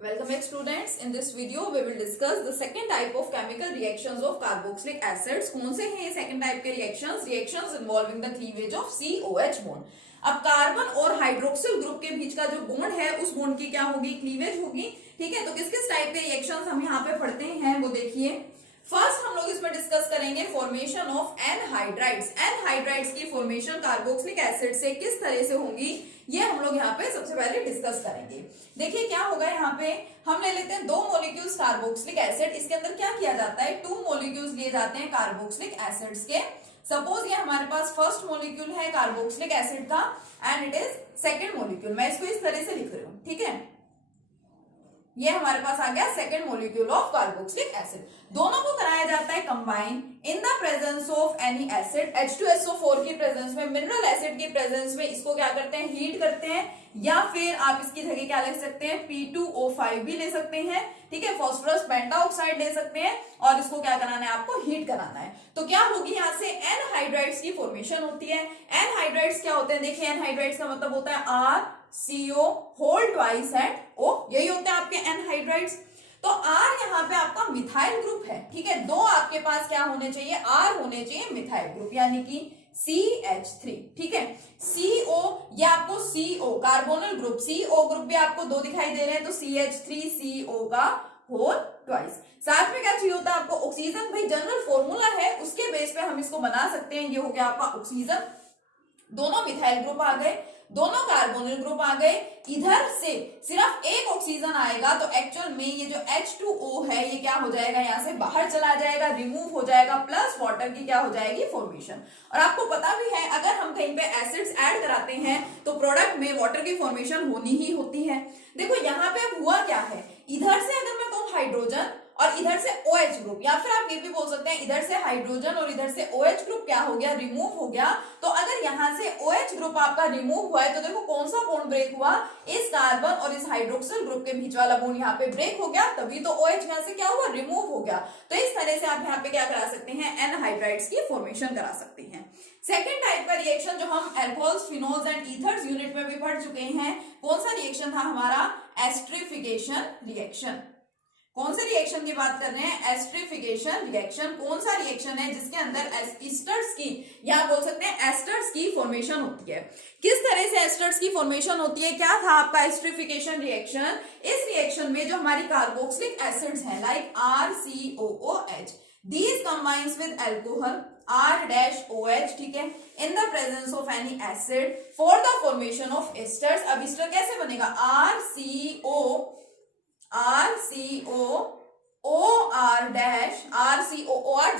Welcome back students. In this video we will discuss the second type of chemical reactions of carboxylic acids. कौन से हैं ये second type के reactions? Reactions involving the cleavage of COH bond. अब carbon और hydroxyl group के बीच का जो बॉन्ड है उस बॉन्ड की क्या होगी? क्लीवेज होगी. ठीक है, तो किस किस टाइप के रिएक्शंस हम यहाँ पे पढ़ते हैं वो देखिए. फर्स्ट हम लोग इसमें डिस्कस करेंगे फॉर्मेशन ऑफ एनहाइड्राइड्स. एनहाइड्राइड्स की फॉर्मेशन कार्बोक्सिलिक एसिड से किस तरह से होंगी ये हम लोग यहाँ पे सबसे पहले डिस्कस करेंगे. देखिए क्या होगा यहाँ पे, हम ले लेते हैं 2 मॉलिक्यूल्स कार्बोक्सिलिक एसिड. इसके अंदर क्या किया जाता है, 2 मॉलिक्यूल्स लिए जाते हैं कार्बोक्सिलिक एसिड्स के. सपोज ये हमारे पास फर्स्ट मॉलिक्यूल है कार्बोक्सिलिक एसिड का and it is second molecule. मैं इसको इस तरह से लिख रही हूँ. ठीक है, ये हमारे पास आ गया second molecule of carboxylic acid. दोनों को कराया जाता है combine in the presence of any acid. H2SO4 की प्रेजेंस में, मिनरल एसिड की प्रेजेंस में इसको क्या करते हैं, हीट करते हैं. या फिर आप इसकी जगह क्या लिख सकते हैं, P2O5 भी ले सकते हैं. ठीक है, फास्फोरस पेंटाऑक्साइड ले सकते हैं और इसको क्या कराना है, आपको हीट कराना है. तो क्या होगी यहाँ से एनहाइड्राइड्स की फॉर्मेशन होती है. एनहाइड्राइड्स क्या होते हैं, देखिए एनहाइड्राइड्स का मतलब होता है RCO whole twice and O. यही होते हैं आपके एनहाइड्राइड्स. तो R यहाँ पे आपका मिथाइल ग्रुप है. ठीक है, दो आपके पास क्या होने चाहिए, R होने चाहिए मिथाइल ग्रुप, यानी कि CH3. ठीक है, CO ये आपको CO carbonyl group, CO group भी आपको 2 दिखाई दे रहे हैं, तो CH3CO का होल ट्वाइस. साथ में क्या चाहिए होता है आपको, ऑक्सीजन. भाई जनरल फॉर्मूला है, उसके बेस पे हम इसको बना सकते हैं. ये हो गया आपका ऑक्सीजन. दोनों मिथाइल ग्रुप आ गए, दोनों कार्बोनिल ग्रुप आ गए. इधर से सिर्फ एक ऑक्सीजन आएगा तो एक्चुअल में ये जो H2O है ये क्या हो जाएगा, यहाँ से बाहर चला जाएगा, रिमूव हो जाएगा, प्लस वाटर की क्या हो जाएगी, फॉर्मेशन. और आपको पता भी है अगर हम कहीं पे एसिड्स ऐड कराते हैं तो प्रोडक्ट में वाटर की फॉर्मेशन होनी ही होती है. देखो यहाँ पे अब हुआ क्या है, इधर से अगर मैं कहूँ हाइड्रोजन और इधर से OH ग्रुप, या फिर आप ये भी बोल सकते हैं इधर से हाइड्रोजन और इधर से OH ग्रुप क्या हो गया, रिमूव हो गया. तो अगर यहाँ से OH ग्रुप आपका रिमूव हुआ है तो देखो कौन सा बॉन्ड ब्रेक हुआ, इस कार्बन और इस हाइड्रोक्सिल ग्रुप के बीच वाला बॉन्ड यहाँ पे ब्रेक हो गया, तभी तो OH यहाँ से क्या हुआ, रिमूव हो गया. तो इस तरह से आप यहाँ पे क्या करा सकते हैं, एनहाइड्राइड्स की फॉर्मेशन करा सकते हैं. सेकेंड टाइप का रिएक्शन जो हम alcohols, phenols and ethers unit में भी पढ़ चुके हैं, कौन सा रिएक्शन था हमारा, एस्टरिफिकेशन रिएक्शन. कौन से रिएक्शन की बात कर रहे हैं, एस्टरिफिकेशन रिएक्शन. कौन सा रिएक्शन है जिसके अंदर एस्टर्स की, या बोल सकते हैं एस्टर्स की फॉर्मेशन होती है. किस तरह से एस्टर्स की फॉर्मेशन होती है, क्या था आपका एस्टरिफिकेशन रिएक्शन. इस रिएक्शन में जो हमारी कार्बोक्सिलिक एसिड्स हैं like RCOOH, these combines with alcohol R-OH. ठीक है, in the presence of any acid for the formation of esters. अब एस्टर कैसे बनेगा, RCOOR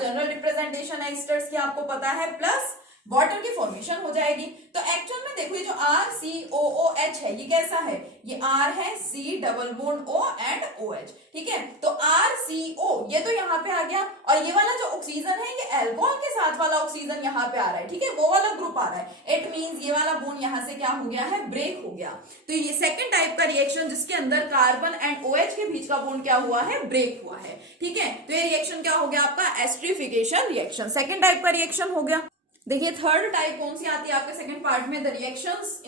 जनरल रिप्रेजेंटेशन है एस्टर्स की, आपको पता है, प्लस वाटर की फॉर्मेशन हो जाएगी. तो एक्चुअल में देखो ये जो RCOOH है ये कैसा है, ये R है, C double bond O and OH. ठीक है, तो RCO ये तो यहाँ पे आ गया, और ये वाला जो ऑक्सीजन है ये एल्कोहल के साथ वाला ऑक्सीजन यहाँ पे आ रहा है. ठीक है, वो वाला ग्रुप आ रहा है. इट मींस ये वाला बॉन्ड यहाँ से क्या हो गया है, ब्रेक हो गया. तो ये सेकंड टाइप का रिएक्शन जिसके अंदर कार्बन एंड OH के बीच का बॉन्ड क्या हुआ है, ब्रेक हुआ है. ठीक है, तो ये रिएक्शन क्या हो गया आपका, एस्टरिफिकेशन रिएक्शन. सेकंड टाइप का रिएक्शन हो गया. देखिए थर्ड टाइप कौन सी आती है आपके सेकंड पार्ट में, the reactions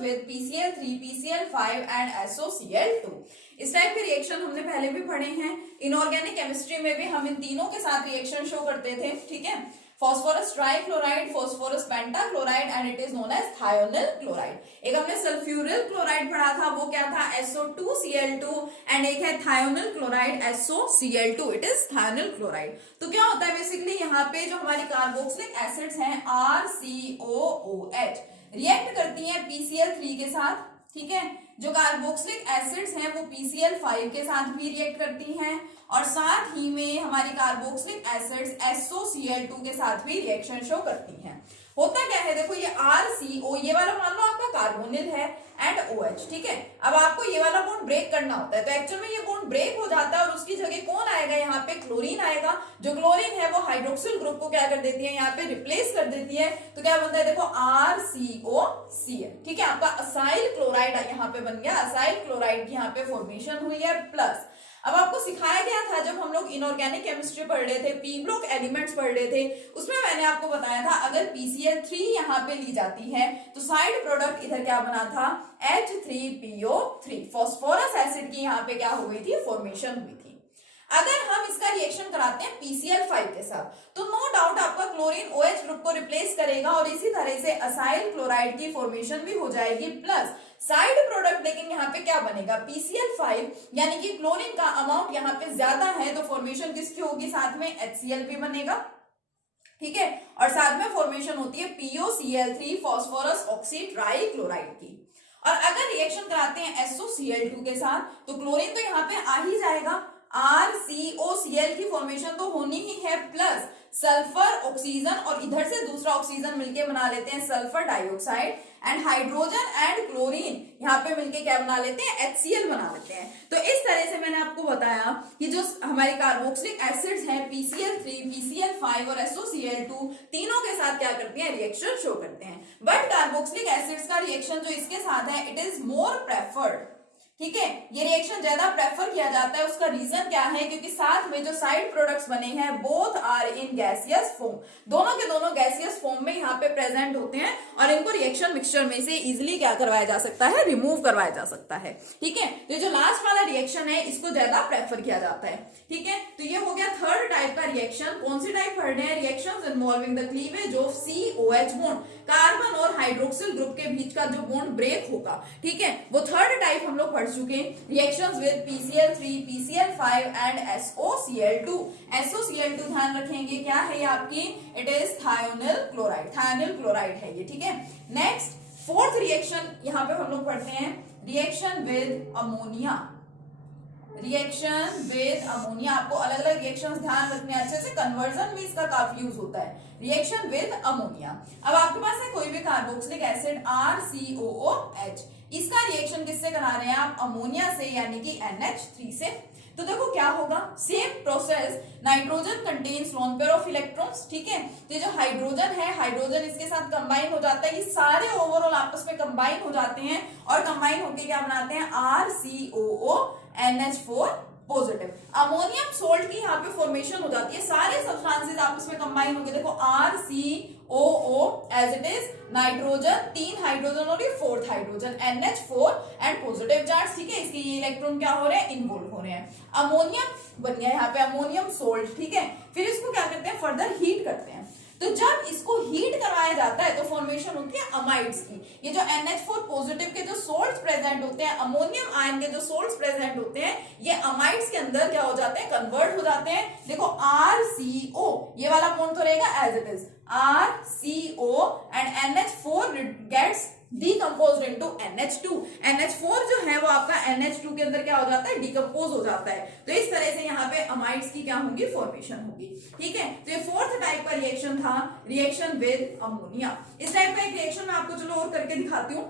with PCl3, PCl5 and SOCl2. इस टाइप के रिएक्शन हमने पहले भी पढ़े हैं. इनऑर्गेनिक केमिस्ट्री में भी हम इन तीनों के साथ रिएक्शन शो करते थे. ठीक है, phosphorus trichloride, phosphorus pentachloride and it is known as thionyl chloride. एक हमने सल्फ्यूरिल क्लोराइड पढ़ा था, वो क्या था, SO2Cl2, एंड एक है thionyl chloride SOCl2, it is thionyl chloride. तो क्या होता है बेसिकली यहाँ पे जो हमारी कार्बोक्सिलिक एसिड्स हैं RCOOH रिएक्ट करती हैं PCl3 के साथ. ठीक है, जो कार्बोक्सिलिक एसिड्स हैं वो PCl5 के साथ भी रिएक्ट करती हैं, और साथ ही में हमारी कार्बोक्सिलिक एसिड्स SOCl2 के साथ भी रिएक्शन शो करती हैं. होता क्या है, देखो ये RCO ये वाला मान लो आपका कार्बोनिल है एंड OH. ठीक है, अब आपको ये वाला बॉन्ड ब्रेक करना होता है, तो एक्चुअल में ये बॉन्ड ब्रेक हो जाता है और उसकी जगह कौन आएगा, यहाँ पे क्लोरीन आएगा. जो क्लोरीन है वो हाइड्रोक्सिल ग्रुप को क्या कर देती है, यहाँ पे रिप्लेस कर देती है. तो क्या बनता है, देखो RCOCl. ठीक है, आपका असाइल क्लोराइड यहाँ पे बन गया, असाइल क्लोराइड की यहाँ पे फॉर्मेशन हुई है. प्लस अब आपको सिखाया गया था जब हम लोग इनऑर्गेनिक केमिस्ट्री पढ़ रहे थे, पी ब्लॉक एलिमेंट्स पढ़ रहे थे, उसमें मैंने आपको बताया था अगर PCl3 यहाँ पे ली जाती है तो साइड प्रोडक्ट इधर क्या बना था, H3PO3, फास्फोरस एसिड की यहाँ पे क्या हो गई थी, फॉर्मेशन हुई थी। अगर हम इसका रिएक्शन कराते हैं PCl5 के साथ तो नो डाउट आपका क्लोरीन OH ग्रुप को रिप्लेस करेगा और इसी तरह से असाइल क्लोराइड की फॉर्मेशन भी हो जाएगी, प्लस साइड प्रोडक्ट लेकिन यहाँ पे क्या बनेगा, PCl5, यानी कि क्लोरीन का अमाउंट यहाँ पे ज्यादा है तो फॉर्मेशन किसकी होगी, साथ में HCl भी बनेगा, ठीक है, और साथ में फॉर्मेशन होती है POCl3 phosphorus oxy try chloride की। और अगर रिएक्शन कराते हैं SOCl2 के साथ तो क्लोरीन तो यहाँ पे आ ही जाएगा, RCOCl की फॉर्मेशन तो होनी ही है, प्लस सल्फर ऑक्सीजन और इधर से दूसरा ऑक्सीजन मिलके बना लेते हैं sulphur dioxide, and hydrogen and chlorine यहाँ पे मिलके क्या बना लेते हैं, HCl बना लेते हैं। तो इस तरह से मैंने आपको बताया कि जो हमारे कार्बोक्सिलिक एसिड्स हैं PCl3, PCl5 और SOCl2 तीनों के साथ क्या करते हैं, रिएक्शन शो करते हैं। बट कार्बोक्सिलिक एसिड्स का रिएक्शन जो इसके साथ है इट इज मोर प्रेफर्ड, ठीक है, ये रिएक्शन ज्यादा प्रेफर किया जाता है। उसका रीजन क्या है, क्योंकि साथ में जो साइड प्रोडक्ट्स बने हैं both are in gaseous form, दोनों के दोनों गैसियस फॉर्म में यहाँ पे प्रेजेंट होते हैं और इनको रिएक्शन मिक्सचर में से इजिली क्या करवाया जा सकता है, रिमूव करवाया जा सकता है, ठीक है। तो जो लास्ट वाला रिएक्शन है इसको ज्यादा प्रेफर किया जाता है, ठीक है। तो ये हो गया थर्ड टाइप का रिएक्शन। कौन सी टाइप पढ़ रहे हैं, reactions involving the cleavage of COH bond, carbon और हाइड्रोक्सिल ग्रुप के बीच का जो बॉन्ड ब्रेक होगा, ठीक है, वो थर्ड टाइप हम लोग पढ़ चुके हैं। Reactions with PCl3, PCl5 and SOCl2। SOCl2 ध्यान रखेंगे क्या है ये आपकी, it is thionyl chloride, thionyl chloride है ये, ठीक है। नेक्स्ट फोर्थ रिएक्शन यहाँ पे हम लोग पढ़ते हैं, reaction with ammonia. Reaction with ammonia, आपको अलग अलग रिएक्शंस ध्यान रखने अच्छे से, कन्वर्जन में इसका काफी यूज होता है। रिएक्शन विद अमोनिया, अब आपके पास है कोई भी कार्बोक्सिलिक एसिड RCOOH, इसका रिएक्शन किससे करा रहे हैं आप, अमोनिया से, यानी कि NH3 से। तो देखो क्या होगा, same process, nitrogen contains lone pair of electrons, ठीक है। तो ये जो हाइड्रोजन है, हाइड्रोजन इसके साथ कंबाइन हो जाता है, ये सारे ओवरऑल आपस में कंबाइन हो जाते हैं और कंबाइन होकर क्या बनाते हैं, RCOONH4 पॉजिटिव। अमोनियम सोल्ट की यहाँ पे फॉर्मेशन हो जाती है, सारे सब्सटेंसेस आपस में कंबाइन होंगे, देखो RCOO as it is, nitrogen 3 hydrogen और ये 4th hydrogen NH4 and positive charge, ठीक है। इसके ये इलेक्ट्रॉन क्या हो रहे हैं, इन्वॉल्व हो रहे हैं। अमोनियम बन गया यहाँ पे अमोनियम सोल्ट, ठीक है। फिर इसको क्या करते हैं, फर्दर हीट करते हैं। तो जब इसको हीट करवाया जाता है तो फॉर्मेशन होती है अमाइड्स की। ये जो NH4 पॉजिटिव के जो सोल्ट्स प्रेजेंट होते हैं, अमोनियम आयन के जो सोल्ट्स प्रेजेंट होते हैं, ये अमाइड्स के अंदर क्या हो जाते हैं, कन्वर्ट हो जाते हैं। देखो RCO, ये वाला बॉन्ड तो रहेगा as it is, RCO and NH4 gets decomposed into NH2। NH4 जो है वो आपका NH2 के अंदर क्या हो जाता है, डिकम्पोज हो जाता है। तो इस तरह से यहाँ पे अमाइड्स की क्या होगी, फॉर्मेशन होगी, ठीक है। तो ये फोर्थ टाइप का रिएक्शन था, रिएक्शन विद अमोनिया। इस टाइप का एक रिएक्शन मैं आपको चलो और करके दिखाती हूँ।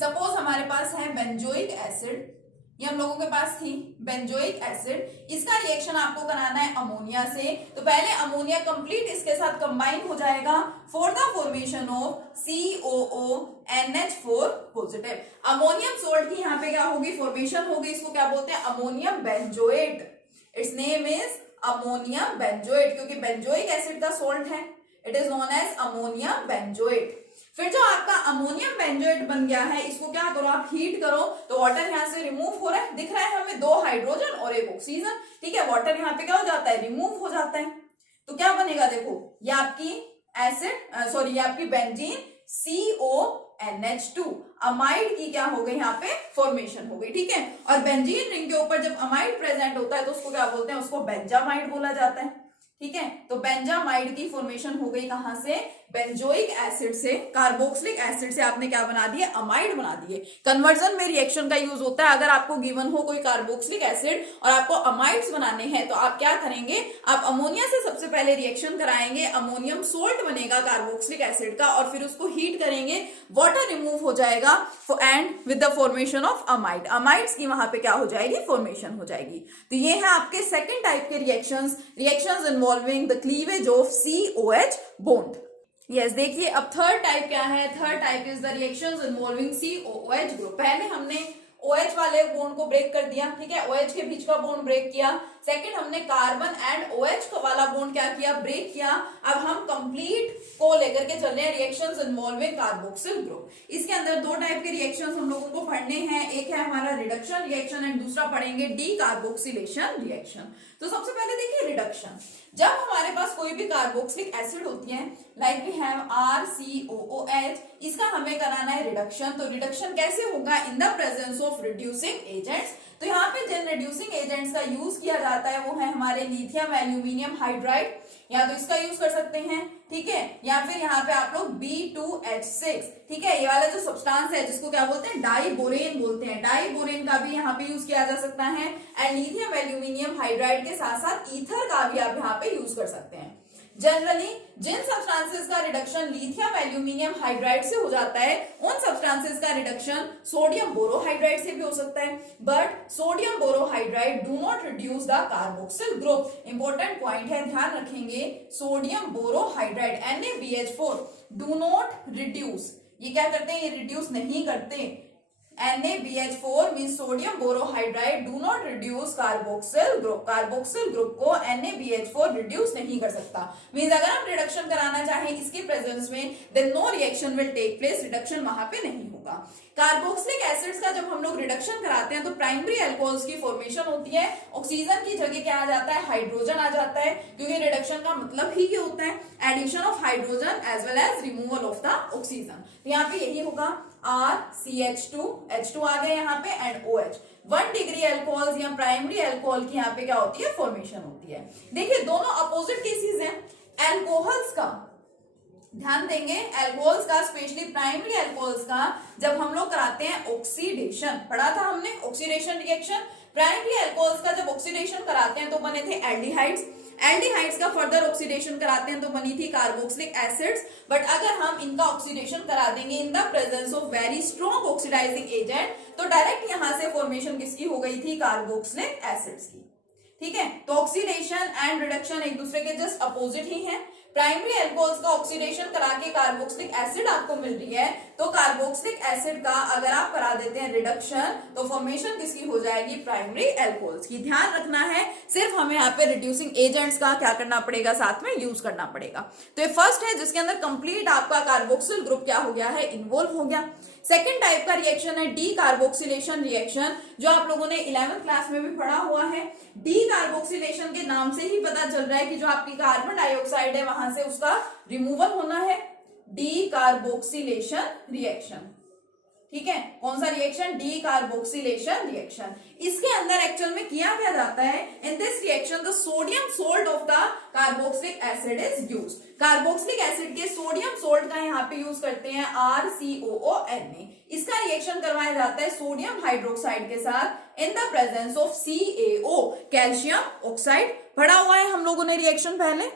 सपोज हमारे पास है बेंजोइक एसिड, ये हम लोगों के पास थी बेंजोइक एसिड, इसका रिएक्शन आपको कराना है अमोनिया से। तो पहले अमोनिया कंप्लीट इसके साथ कंबाइन हो जाएगा for the formation of COONH4 positive. Ammonium salt की यहाँ पे क्या होगी, फॉर्मेशन होगी, इसको क्या बोलते हैं, ammonium benzoate. It's name is ammonium benzoate, क्योंकि बेंजोइक एसिड का सोल्ट है, it is known as ammonium benzoate. फिर जो आपका अमोनियम बेंजोएट बन गया है, इसको क्या करो आप, हीट करो, तो वाटर यहाँ से रिमूव हो रहा है, दिख रहा है हमें 2 हाइड्रोजन और 1 ऑक्सीजन, ठीक है। वाटर यहाँ पे क्या हो जाता है, रिमूव हो जाता है। तो क्या बनेगा, देखो ये आपकी एसिड सॉरी ये आपकी बेंजीन CONH2, अमाइड की क्या हो गई, यहाँ पे फॉर्मेशन हो गई, ठीक है। और बेंजीन रिंग के ऊपर जब अमाइड प्रेजेंट होता है तो उसको क्या बोलते हैं, उसको बेंजामाइड बोला जाता है, ठीक है। तो बेंजामाइड की फॉर्मेशन हो गई कहां से, बेंजोइक एसिड से, कार्बोक्सिलिक एसिड से आपने क्या बना दिए, अमाइड बना दिए। कन्वर्जन में रिएक्शन का यूज होता है, अगर आपको गिवन हो कोई कार्बोक्सिलिक एसिड और आपको अमाइड्स बनाने हैं तो आप क्या करेंगे, आप अमोनिया से सबसे पहले रिएक्शन कराएंगे, अमोनियम सोल्ट बनेगा कार्बोक्सिलिक एसिड का, और फिर उसको हीट करेंगे, वाटर रिमूव हो जाएगा and with the formation of amide, amides की वहां पे क्या हो जाएगी, फॉर्मेशन हो जाएगी। तो ये है आपके सेकेंड टाइप के reactions involving the cleavage of COH bond. Yes, देखिए अब थर्ड टाइप क्या है, third type is the reactions involving COOH group. पहले हमने OH वाले बॉन्ड को ब्रेक कर दिया, ठीक है, OH के बीच का बॉन्ड ब्रेक किया। सेकंड हमने कार्बन एंड OH वाला बॉन्ड क्या किया, ब्रेक किया। अब हम कंप्लीट को लेकर के चल रहे हैं रिएक्शंस इन्वॉल्विंग कार्बोक्सिल ग्रुप। इसके अंदर दो टाइप के रिएक्शंस हम लोगों को पढ़ने हैं, एक है हमारा रिडक्शन रिएक्शन एंड दूसरा पढ़ेंगे डीकार्बोक्सिलेशन रिएक्शन। तो सबसे पहले देखिए रिडक्शन। जब हमारे पास कोई भी कार्बोक्सिलिक एसिड होती है, लाइक वी हैव RCOOH, इसका हमें कराना है रिडक्शन। तो रिडक्शन कैसे होगा, इन the presence of reducing agents. तो यहाँ पे जिन रिड्यूसिंग एजेंट्स का यूज किया जाता है वो है हमारे लिथियम एल्यूमिनियम हाइड्राइड, या तो इसका यूज कर सकते हैं, ठीक है, या फिर यहाँ पे आप लोग B2H6, ठीक है, ये वाला जो सब्सटेंस है जिसको क्या बोलते हैं, डाइबोरेन बोलते हैं, डाइबोरेन का भी यहाँ पे यूज किया जा सकता है। एंड लिथियम एल्यूमिनियम हाइड्राइड के साथ साथ ईथर का भी आप यहाँ पे यूज कर सकते हैं। जनरली जिन सब्सटेंसेस का रिडक्शन लिथियम एल्यूमिनियम हाइड्राइड से हो जाता है, उन सब्सटेंसेस का रिडक्शन सोडियम बोरोहाइड्राइड से भी हो सकता है, but sodium borohydride do not reduce the carboxyl group. Important point है, ध्यान रखेंगे, sodium borohydride NaBH4 do not reduce, ये क्या करते हैं, ये रिड्यूस नहीं करते। NaBH4 mean sodium borohydride do not reduce carboxyl group. Carboxyl group को NaBH4 रिड्यूस नहीं कर सकता। मीन्स अगर हम रिडक्शन कराना चाहें इसके प्रेजेंस में, then no reaction will take place, reduction वहां पे नहीं होगा। कार्बोक्सिलिक एसिड्स का जब हम लोग रिडक्शन कराते हैं तो प्राइमरी अल्कोहल्स की फॉर्मेशन होती है, ऑक्सीजन की जगह क्या आ जाता है, हाइड्रोजन आ जाता है, क्योंकि रिडक्शन का मतलब ही क्या होता है, addition of hydrogen as well as removal of the oxygen. तो यहाँ पे यही होगा RCH2, H2 आ गए यहाँ पे, एंड OH। 1 डिग्री अल्कोहल्स या प्राइमरी अल्कोहल की यहाँ पे क्या होती है, फॉर्मेशन होती है। देखिए दोनों अपोजिट केसेस हैं। अल्कोहल्स का ध्यान देंगे, अल्कोहल्स का स्पेशली प्राइमरी अल्कोहल्स का जब हम लोग कराते हैं ऑक्सीडेशन, पढ़ा था हमने ऑक्सीडेशन रिएक्शन। प्राइमरी अल्कोहल्स का जब ऑक्सीडेशन कराते हैं तो बने थे एल्डिहाइड्स, एल्डिहाइड्स का फर्दर ऑक्सीडेशन कराते हैं तो बनी थी कार्बोक्सिलिक एसिड्स। बट अगर हम इनका ऑक्सीडेशन करा देंगे in the presence of very strong oxidising agent, तो डायरेक्ट यहां से फॉर्मेशन किसकी हो गई थी, कार्बोक्सिलिक एसिड्स की, ठीक है। तो ऑक्सीडेशन एंड रिडक्शन एक दूसरे के जस्ट अपोजिट ही हैं। प्राइमरी अल्कोहल्स का ऑक्सीडेशन करा के कार्बोक्सिलिक एसिड आपको मिल रही है, तो कार्बोक्सिलिक एसिड का अगर आप करा देते हैं रिडक्शन तो फॉर्मेशन किसकी हो जाएगी, प्राइमरी अल्कोहल्स की। ध्यान रखना है, सिर्फ हमें यहाँ पे रिड्यूसिंग एजेंट्स का क्या करना पड़ेगा, साथ में यूज करना पड़ेगा। तो ये फर्स्ट है जिसके अंदर कंप्लीट आपका कार्बोक्सिल ग्रुप क्या हो गया है, इन्वॉल्व हो गया। सेकेंड टाइप का रिएक्शन है डीकार्बोक्सिलेशन रिएक्शन, जो आप लोगों ने 11th क्लास में भी पढ़ा हुआ है। डीकार्बोक्सिलेशन के नाम से ही पता चल रहा है कि जो आपकी कार्बन डाइऑक्साइड है वहां से उसका रिमूवल होना है, डीकार्बोक्सिलेशन रिएक्शन, ठीक है। कौन सा रिएक्शन, डीकार्बोक्सिलेशन रिएक्शन। इसके अंदर एक्चुअल में किया क्या जाता है, in this reaction the sodium salt of the carboxylic acid is used. Carboxylic acid के सोडियम सोल्ट का यहाँ पे यूज करते हैं RCOONA। इसका रिएक्शन करवाया जाता है सोडियम हाइड्रोक्साइड के साथ इन the presence of CaO, calcium oxide. पढ़ा हुआ है हम लोगों ने रिएक्शन पहले,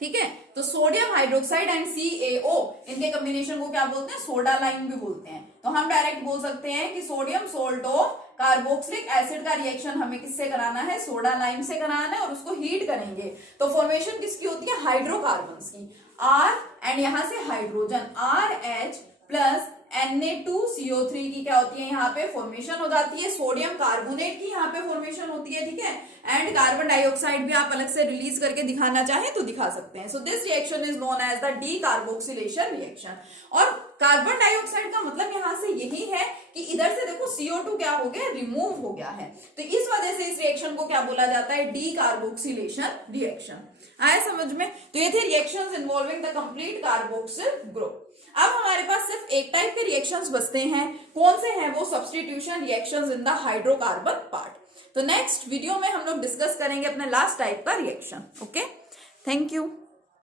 ठीक है। तो सोडियम हाइड्रोक्साइड एंड CaO, इनके कॉम्बिनेशन को क्या बोलते हैं, सोडा लाइम भी बोलते हैं। तो हम डायरेक्ट बोल सकते हैं कि sodium salt of carboxylic acid का रिएक्शन हमें किससे कराना है, सोडा लाइम से कराना है, और उसको हीट करेंगे तो फॉर्मेशन किसकी होती है, हाइड्रोकार्बन्स की। R एंड यहां से हाइड्रोजन RH प्लस Na2CO3 की क्या होती है, यहाँ पे फॉर्मेशन हो जाती है। सोडियम कार्बोनेट की यहाँ पे फॉर्मेशन होती है, ठीक है। एंड कार्बन डाइऑक्साइड भी आप अलग से रिलीज करके दिखाना चाहें तो दिखा सकते हैं। So this reaction is known as the decarboxylation reaction. और कार्बन डाइऑक्साइड का मतलब यहाँ से यही है कि इधर से देखो CO2 क्या हो गया, रिमूव हो गया है, तो इस वजह से इस रिएक्शन को क्या बोला जाता है, डीकार्बोक्सिलेशन रिएक्शन। आया समझ में। तो ये थे reactions involving the complete carboxyl group. अब हमारे पास सिर्फ एक टाइप के रिएक्शंस बचते हैं, कौन से हैं वो, substitution reactions in the hydrocarbon part. तो नेक्स्ट वीडियो में हम लोग डिस्कस करेंगे अपने लास्ट टाइप का रिएक्शन। Okay, thank you.